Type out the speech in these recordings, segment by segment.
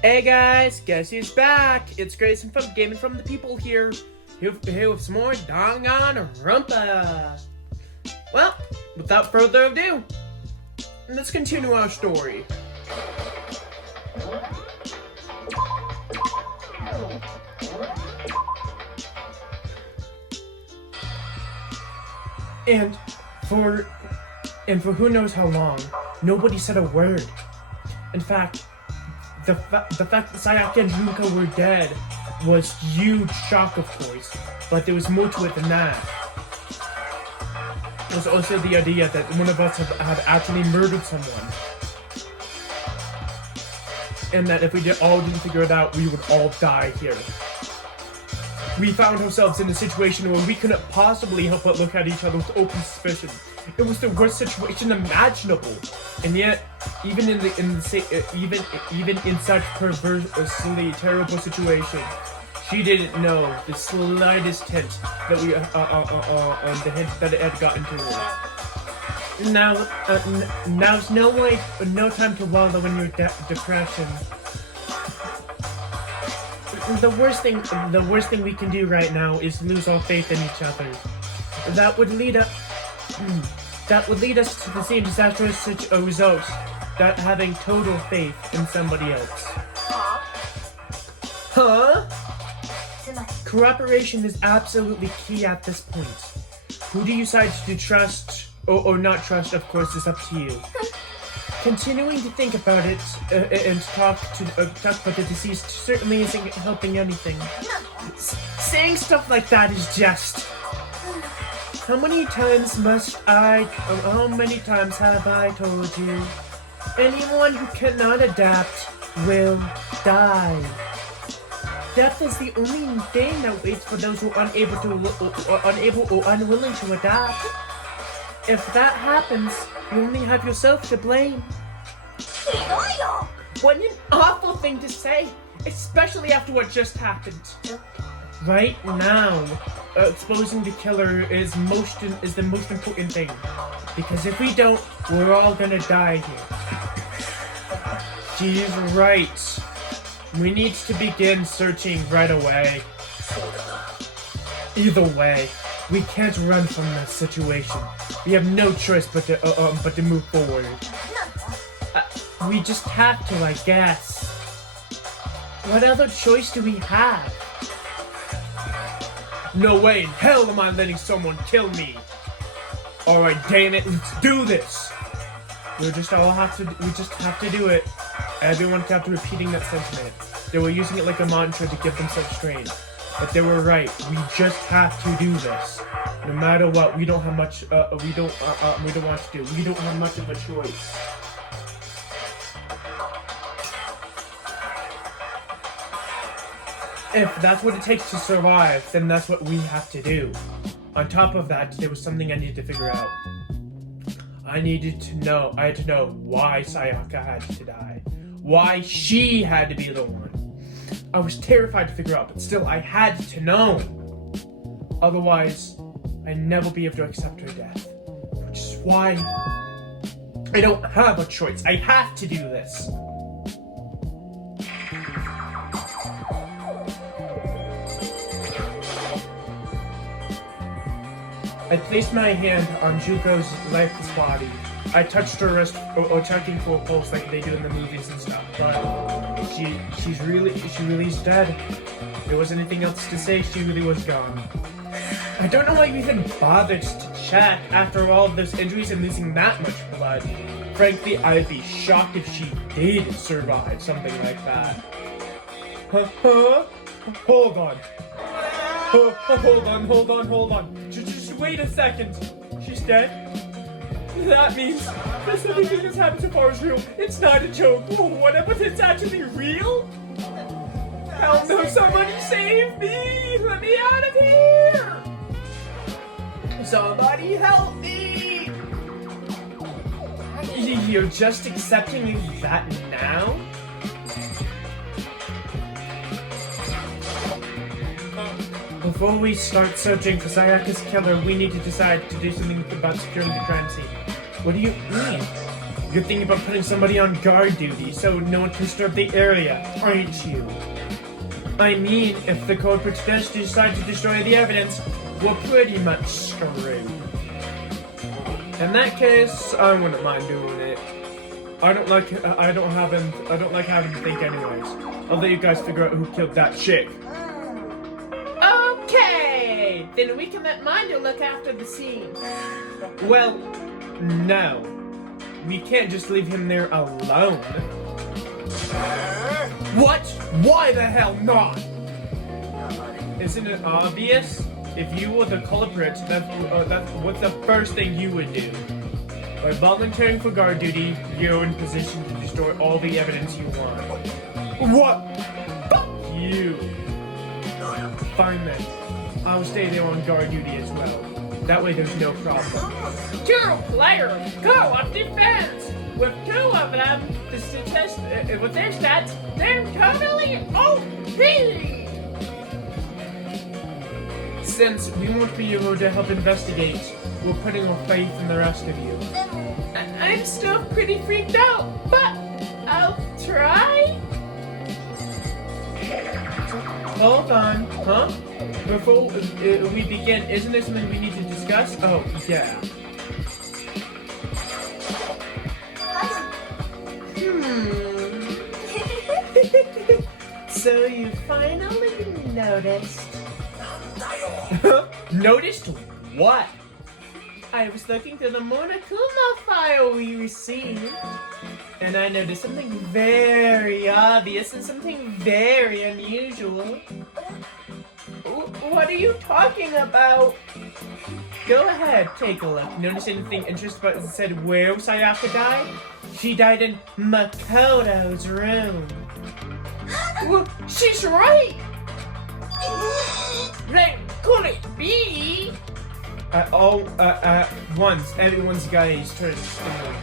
Hey guys, guess who's back? It's Grayson from Gaming from the People here with some more Danganronpa. Well, without further ado, let's continue our story. And for who knows how long, nobody said a word. In fact, the fact that Sayaka and Junko were dead was huge shock, of course, but there was more to it than that. It was also the idea that one of us had actually murdered someone, and that if we didn't figure it out, we would all die here. We found ourselves in a situation where we couldn't possibly help but look at each other with open suspicion. It was the worst situation imaginable, and yet, even in such perversely terrible situation, she didn't know the slightest hint that the hint that it had gotten to her. Now's no time to wallow in your depression. The worst thing we can do right now is lose all faith in each other. That would lead us to the same disastrous result that having total faith in somebody else. Huh? Cooperation is absolutely key at this point. Who do you decide to trust or not trust, of course, is up to you. Continuing to think about it and talk about the deceased certainly isn't helping anything. Saying stuff like that is just... How many times have I told you? Anyone who cannot adapt will die. Death is the only thing that waits for those who are unable or unwilling to adapt. If that happens, you only have yourself to blame. What an awful thing to say, especially after what just happened. Right now, exposing the killer is the most important thing. Because if we don't, we're all gonna die here. She's right. We need to begin searching right away. Either way, we can't run from this situation. We have no choice but to move forward. We just have to, I guess. What other choice do we have? No way in hell am I letting someone kill me. Alright, damn it, let's do this. We just have to do it. Everyone kept repeating that sentiment. They were using it like a mantra to give themselves strength. But they were right. We just have to do this. No matter what, we don't have much. We don't want to do. We don't have much of a choice. If that's what it takes to survive, then that's what we have to do. On top of that, there was something I needed to figure out. I had to know why Sayaka had to die. Why she had to be the one. I was terrified to figure out, but still, I had to know. Otherwise, I'd never be able to accept her death. Which is why I don't have a choice. I have to do this. I placed my hand on Juko's lifeless body. I touched her wrist, or checking for a pulse like they do in the movies and stuff, but she really is dead. There wasn't anything else to say, she really was gone. I don't know why you even bothered to check after all of those injuries and losing that much blood. Frankly, I'd be shocked if she did survive something like that. Hold on. Hold on. Just wait a second. She's dead? That means this everything that's happened so far is real. It's not a joke. What if it's actually real? Hell no, somebody save me! Let me out of here! Somebody help me! You're just accepting that now? Before we start searching for Sayaka's killer, we need to decide to do something about securing the crime scene. What do you mean? You're thinking about putting somebody on guard duty so no one can disturb the area, aren't you? I mean, if the culprits does decide to destroy the evidence, we're pretty much screwed. In that case, I wouldn't mind doing it. I don't like having to think anyways. I'll let you guys figure out who killed that chick. Okay, then we can let Mondo look after the scene. Well, no. We can't just leave him there alone. What? Why the hell not? Isn't it obvious? If you were the culprit, that's what's the first thing you would do? By volunteering for guard duty, you're in position to destroy all the evidence you want. What? Fuck you. Fine then. I'll stay there on guard duty as well. That way there's no problem. 2 players go on defense. With 2 of them, with their stats, they're totally OP. Since we won't be able to help investigate, we're putting our faith in the rest of you. I'm still pretty freaked out, but I'll try. Hold on, huh? Before we begin, isn't there something we need to discuss? Oh, yeah. So you finally noticed. Noticed what? I was looking through the Monokuma file we received, and I noticed something very obvious and something very unusual. What are you talking about? Go ahead, take a look. Notice anything interesting about it said where Sayaka died? She died in Makoto's room. Well, she's right! Then could it be? Once, everyone's gaze turned stone.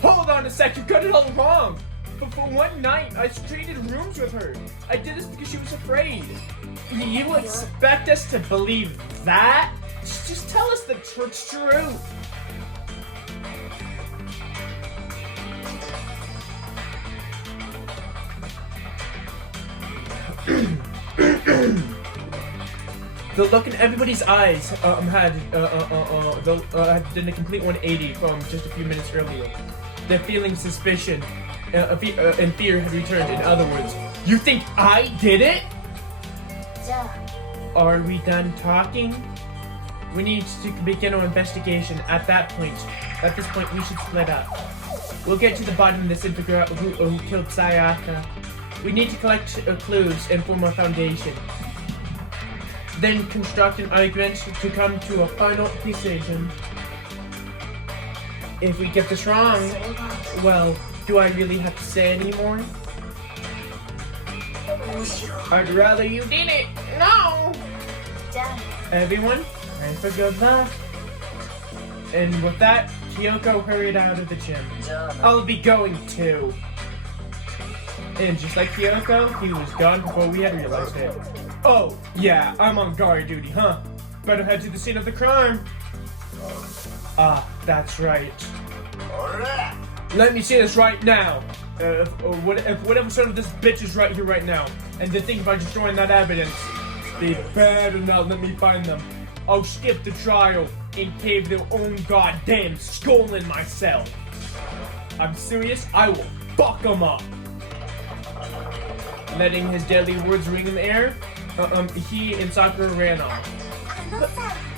Hold on a sec, you got it all wrong! But for one night, I traded rooms with her. I did this because she was afraid. You expect us to believe that? Just tell us the truth. The look in everybody's eyes had done a complete 180 from just a few minutes earlier. Their feeling suspicion and fear had returned. In other words, you think I did it? Are we done talking? We need to begin our investigation. At this point, we should split up. We'll get to the bottom of this and figure out who killed Sayaka. We need to collect clues and form a foundation. Then construct an argument to come to a final decision. If we get this wrong, well, do I really have to say anymore? I'd rather you did it. No! Everyone, time for good luck. And with that, Kyoko hurried out of the gym. I'll be going too. And just like Kyoko, he was gone before we had realized it. Oh, yeah, I'm on guard duty, huh? Better head to the scene of the crime. Ah, that's right. Let me see this right now. If whatever sort of this bitch is right here right now, and they think about destroying that evidence, they better not let me find them. I'll skip the trial and cave their own goddamn skull in myself. I'm serious, I will fuck them up. Letting his deadly words ring in the air, he and Sakura ran off.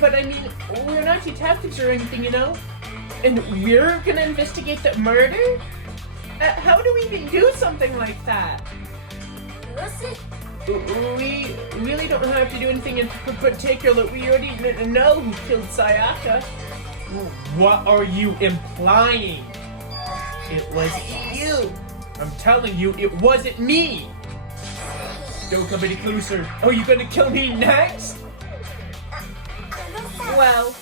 But I mean, we're not detectives or anything, you know? And we're gonna investigate the murder? How do we even do something like that? We really don't have to do anything in particular. We already know who killed Sayaka. What are you implying? It was you. I'm telling you, it wasn't me. Don't come any closer. Oh, you gonna kill me next? Well,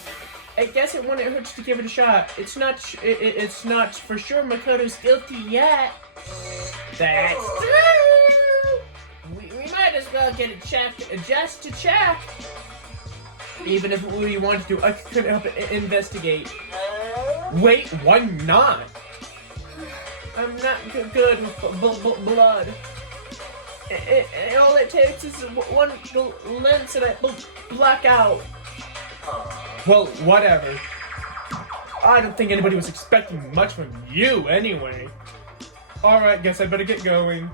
I guess it wouldn't hurt to give it a shot. It's not for sure Makoto's guilty yet. That's true. We might as well get it checked just to check. Even if we wanted to, I couldn't help but investigate. Wait, why not? I'm not good with blood. All it takes is one glimpse and I black out. Well, whatever. I don't think anybody was expecting much from you anyway. Alright, guess I better get going.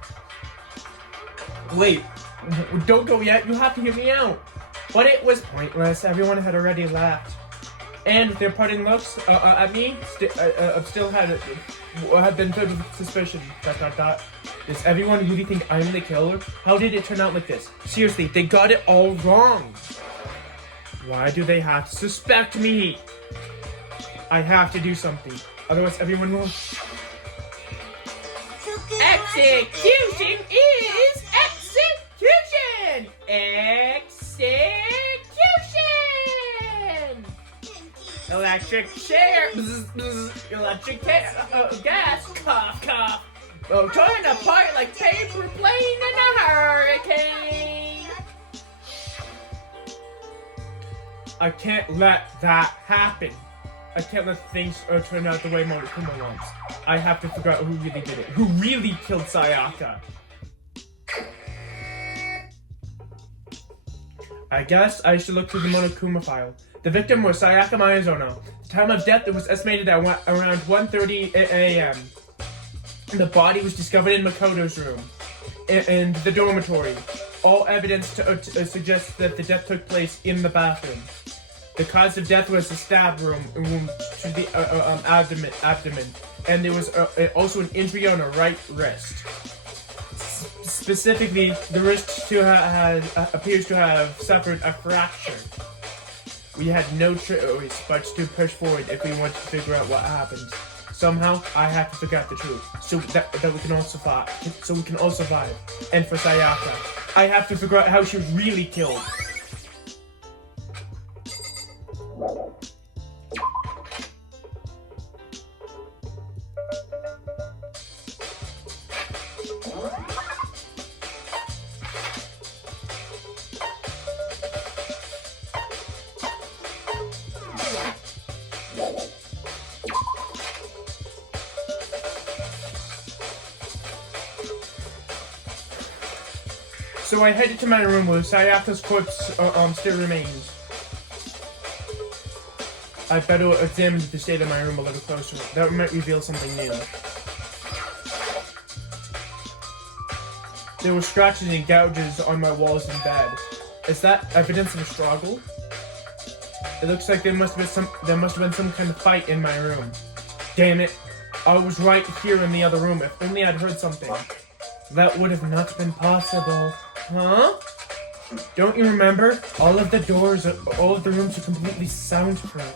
Wait, don't go yet, you have to hear me out. But it was pointless, everyone had already left. And their parting looks at me still had been filled with suspicion. ... Does everyone really think I'm the killer? How did it turn out like this? Seriously, they got it all wrong. Why do they have to suspect me? I have to do something, otherwise everyone will... Execution is execution! Execution! Electric chair, bzz, bzz. Electric gas, cough, cough. Oh, torn apart like paper plane in a hurricane. I can't let that happen. I can't let things turn out the way Monokuma wants. I have to figure out who really did it. Who really killed Sayaka? I guess I should look through the Monokuma file. The victim was Sayaka Miyazono. The time of death was estimated at around 1:30 a.m. The body was discovered in Makoto's room and the dormitory. All evidence suggests that the death took place in the bathroom. The cause of death was a stab wound to the abdomen, and there was also an injury on her right wrist. Specifically, the wrist appears to have suffered a fracture. We had no choice but to push forward if we wanted to figure out what happened. Somehow, I have to figure out the truth, so that we can all survive. So we can all survive. And for Sayaka, I have to figure out how she was really killed. So I headed to my room where Sayaka's corpse still remains. I better examine the state of my room a little closer. That might reveal something new. There were scratches and gouges on my walls and bed. Is that evidence of a struggle? It looks like there must have been some kind of fight in my room. Damn it! I was right here in the other room. If only I'd heard something. That would have not been possible. Huh? Don't you remember? All of the rooms are completely soundproof.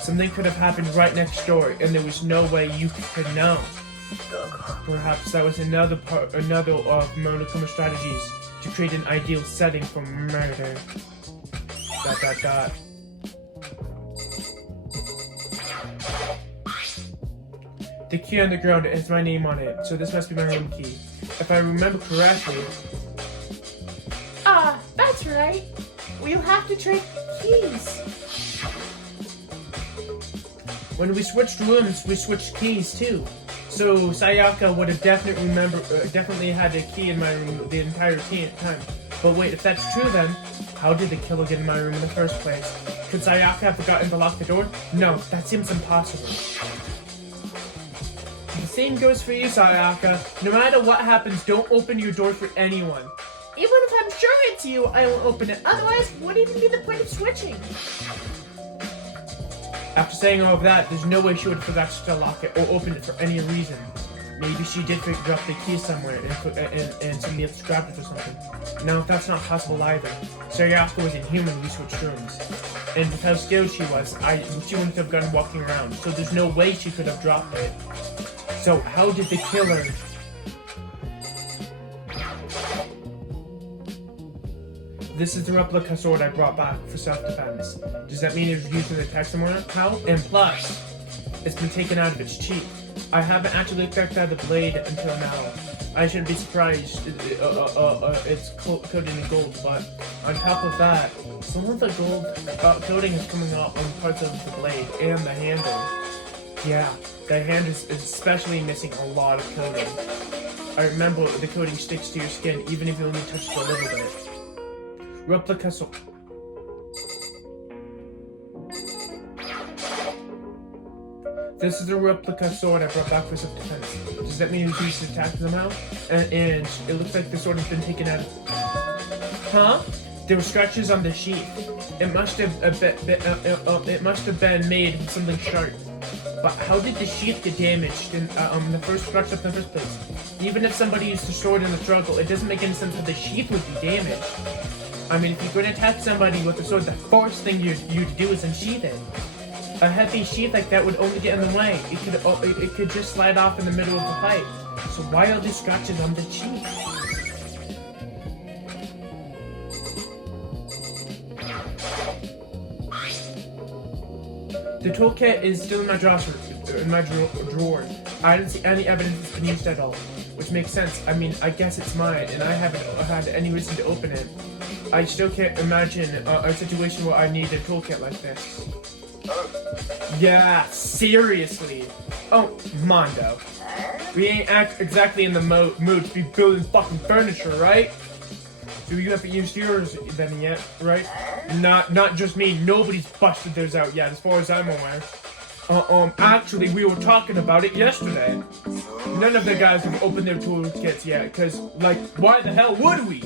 Something could have happened right next door, and there was no way you could know. Perhaps that was another of Monokuma's strategies to create an ideal setting for murder. ... The key on the ground has my name on it, so this must be my room key. If I remember correctly... Ah, that's right. We'll have to trade keys. When we switched rooms, we switched keys too. So Sayaka would have definitely had a key in my room the entire time. But wait, if that's true then, how did the killer get in my room in the first place? Could Sayaka have forgotten to lock the door? No, that seems impossible. The same goes for you, Sayaka. No matter what happens, don't open your door for anyone. Even if I'm sure it's you, I won't open it. Otherwise, what even be the point of switching? After saying all of that, there's no way she would have forgot to lock it or open it for any reason. Maybe she did drop the key somewhere and somebody else grabbed it or something. No, that's not possible either. Sayaka was inhuman, we switched rooms. And with how skilled she was, she wouldn't have gone walking around, so there's no way she could have dropped it. So how did the killer... This is the replica sword I brought back for self-defense. Does that mean it was used in the attack somewhere? How? And plus, it's been taken out of its sheath. I haven't actually looked at the blade until now. I shouldn't be surprised it's coated in gold, but on top of that, some of the gold coating is coming off on parts of the blade and the handle. Yeah, The hand is especially missing a lot of coating. I remember the coating sticks to your skin even if you only touch it a little bit. Replica sword. This is a replica sword I brought back for self-defense. Does that mean it was used to attack somehow? And it looks like the sword has been taken out of... Huh? There were scratches on the sheath. It must have been made from something sharp. But how did the sheath get damaged in the first place? Even if somebody used the sword in the struggle, it doesn't make any sense that the sheath would be damaged. I mean, if you're going to attack somebody with a sword, the first thing you'd do is unsheath it. A heavy sheath like that would only get in the way. It could just slide off in the middle of the fight. So why are there scratches on the sheath? The toolkit is still in my drawer. I didn't see any evidence it's been used at all, which makes sense. I mean, I guess it's mine, and I haven't had any reason to open it. I still can't imagine a situation where I need a toolkit like this. Yeah, seriously. Oh, Mondo. We ain't exactly in the mood to be building fucking furniture, right? So you haven't used yours then yet, right? Not just me. Nobody's busted theirs out yet, as far as I'm aware. Actually, we were talking about it yesterday. None of the guys have opened their toolkits yet, because, like, why the hell would we?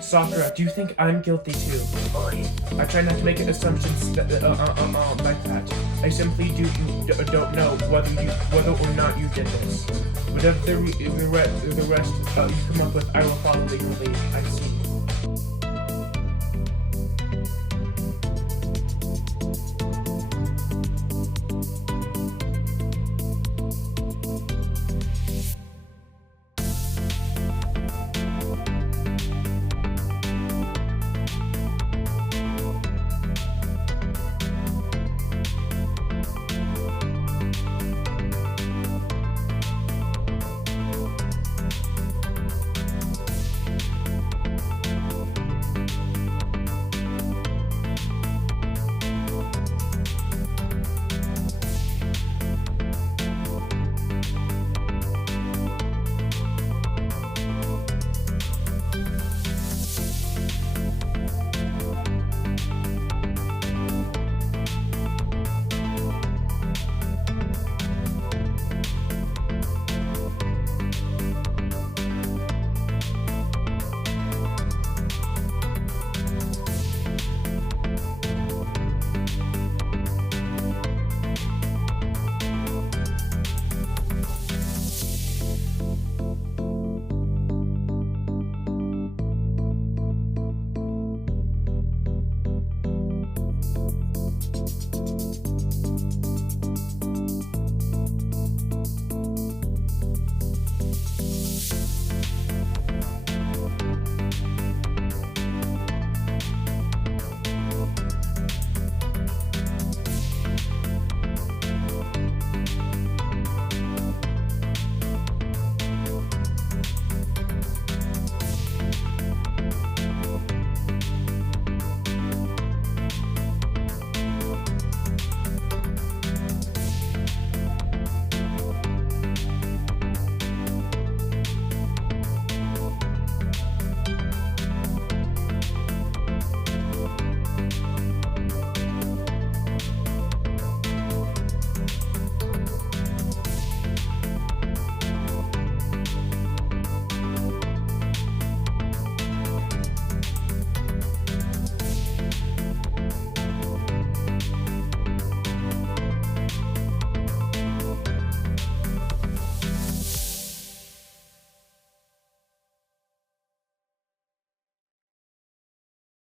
Sakura, do you think I'm guilty too? I try not to make assumptions like that. I simply don't know whether or not you did this. Whatever the rest you come up with, I will probably believe. I see.